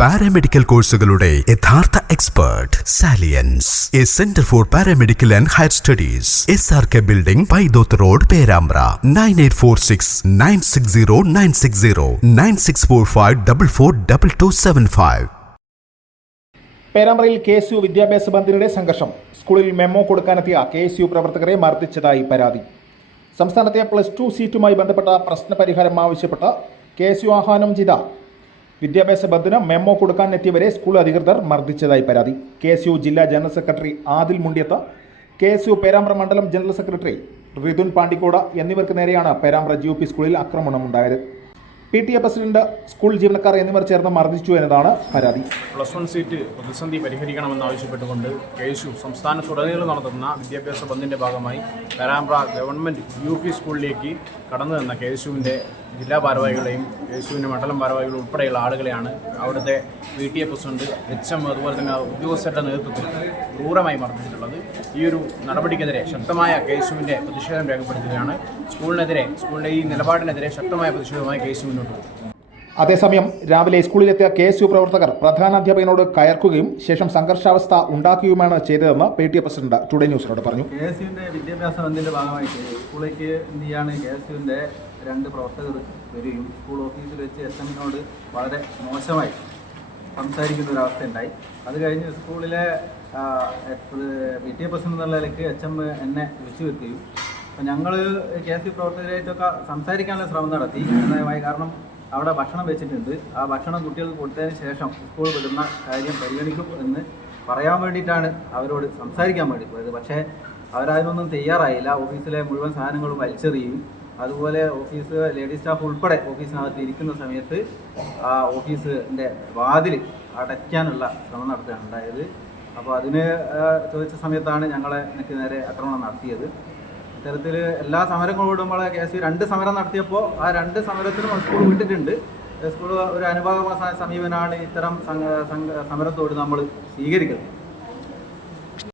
Paramedical കോഴ്സുകളുടെ യഥാർത്ഥ expert salience a centre for paramedical and higher studies S R K building Paithoth road Perambra nine eight four six nine six zero nine six zero nine six four five double four double two seven five. പേരാമ്പ്രയിൽ K S U വിദ്യാഭ്യാസ മന്ത്രിയുടെ സംഘർഷം. സ്കൂളിൽ memo കൊടുക്കാനെത്തിയ K S U പ്രവർത്തകരെ മർദ്ദിച്ചതായി പരാതി. സംസ്ഥാനത്തെ plus two സീറ്റുമായി ബന്ധപ്പെട്ട പ്രശ്നപരിഹാരം ആവശ്യപ്പെട്ട കെ എസ് യു ആഹ്വാനം ചെയ്ത വിദ്യാഭ്യാസ ബന്ധന മെമ്മോ കൊടുക്കാൻ കൊടുക്കാനെത്തിയവരെ സ്കൂൾ അധികൃതർ മർദ്ദിച്ചതായി പരാതി. കെ എസ് യു ജില്ലാ general secretary Adil Mundiyath K S U Perambra മണ്ഡലം ജനറൽ സെക്രട്ടറി റിതുൻ പാണ്ടിക്കോട എന്നിവർക്ക് നേരെയാണ് പേരാമ്പ്ര ജി പി സ്കൂളിൽ ആക്രമണമുണ്ടായത്. P T A president school ജീവനക്കാർ എന്നിവർ ചേർന്ന് മർദ്ദിച്ചു എന്നതാണ് പരാതി. പ്ലസ് വൺ സീറ്റ് പ്രതിസന്ധി പരിഹരിക്കണമെന്നാവശ്യപ്പെട്ടുകൊണ്ട് കെ എസ് യു സംസ്ഥാനത്തുടനീളം നടത്തുന്ന വിദ്യാഭ്യാസ ബന്ദിന്റെ ഭാഗമായി പേരാമ്പ്ര ഗവൺമെന്റ് യു പി സ്കൂളിലേക്ക് കടന്നു നിന്ന കെ എസ് ജില്ലാ ഭാരവാഹികളെയും യേശുവിന്റെ മണ്ഡലം ഭാരവാഹികൾ ഉൾപ്പെടെയുള്ള ആളുകളെയാണ് അവിടുത്തെ V T A president H M അതുപോലെ തന്നെ ഉദ്യോഗസ്ഥരുടെ നേതൃത്വത്തിൽ ക്രൂരമായി മർദ്ദിച്ചിട്ടുള്ളത്. ഈ ഒരു നടപടിക്കെതിരെ ശക്തമായ കേസുവിന്റെ പ്രതിഷേധം രേഖപ്പെടുത്തുകയാണ്. സ്കൂളിനെതിരെ സ്കൂളിന്റെ ഈ നിലപാടിനെതിരെ ശക്തമായ പ്രതിഷേധമായി കെ മുന്നോട്ട് പോകും. അതേസമയം രാവിലെ സ്കൂളിലെത്തിയ കെ എസ് യു പ്രവർത്തകർ പ്രധാനാധ്യാപകനോട് കയർക്കുകയും ശേഷം സംഘർഷാവസ്ഥ ഉണ്ടാക്കുകയുമാണ് ചെയ്തതെന്ന് P T A president today ന്യൂസിനോട് പറഞ്ഞു. കെ എസ് യുവിന്റെ വിദ്യാഭ്യാസ ബന്ധിന്റെ ഭാഗമായിട്ട് സ്കൂളിലേക്ക് എന്ത് കെ എസ് യുവിന്റെ രണ്ട് പ്രവർത്തകർ വരികയും സ്കൂൾ ഓഫീസിൽ വെച്ച് എസ് എമ്മിനോട് വളരെ മോശമായി സംസാരിക്കുന്ന ഒരു അവസ്ഥയുണ്ടായി അത് കഴിഞ്ഞ് സ്കൂളിലെ പി ടി എ പ്രസിഡന്റ് എന്നുള്ള നിലയ്ക്ക് എച്ച് എം എന്നെ വിളിച്ചു വരുത്തുകയും അപ്പം ഞങ്ങൾ കെ എസ് യു പ്രവർത്തകരായിട്ടൊക്കെ സംസാരിക്കാനുള്ള ശ്രമം നടത്തി കാരണം അവിടെ ഭക്ഷണം വെച്ചിട്ടുണ്ട്. ആ ഭക്ഷണം കുട്ടികൾക്ക് കൊടുത്തതിന് ശേഷം സ്കൂൾ വിടുന്ന കാര്യം പരിഗണിക്കും എന്ന് പറയാൻ വേണ്ടിയിട്ടാണ് അവരോട് സംസാരിക്കാൻ വേണ്ടി പോയത്. പക്ഷേ അവരതിനൊന്നും തയ്യാറായില്ല. ഓഫീസിലെ മുഴുവൻ സാധനങ്ങളും വലിച്ചെറിയും. അതുപോലെ ഓഫീസ് ലേഡീസ് സ്റ്റാഫ് ഉൾപ്പെടെ ഓഫീസിനകത്ത് ഇരിക്കുന്ന സമയത്ത് ആ ഓഫീസിന്റെ വാതിൽ അടയ്ക്കാനുള്ള ശ്രമം നടത്തുകയാണ് ഉണ്ടായത്. അപ്പോൾ അതിന് ചോദിച്ച സമയത്താണ് ഞങ്ങളെ എനിക്ക് നേരെ ആക്രമണം നടത്തിയത്. ഇത്തരത്തിൽ എല്ലാ സമരങ്ങളും നമ്മളെ കെ എസ് രണ്ട് സമരം നടത്തിയപ്പോൾ ആ രണ്ട് സമരത്തിനും സ്കൂൾ വിട്ടിട്ടുണ്ട്. സ്കൂൾ ഒരു അനുഭാവ സമീപനമാണ് ഇത്തരം സമരത്തോട് നമ്മൾ സ്വീകരിക്കുന്നത്.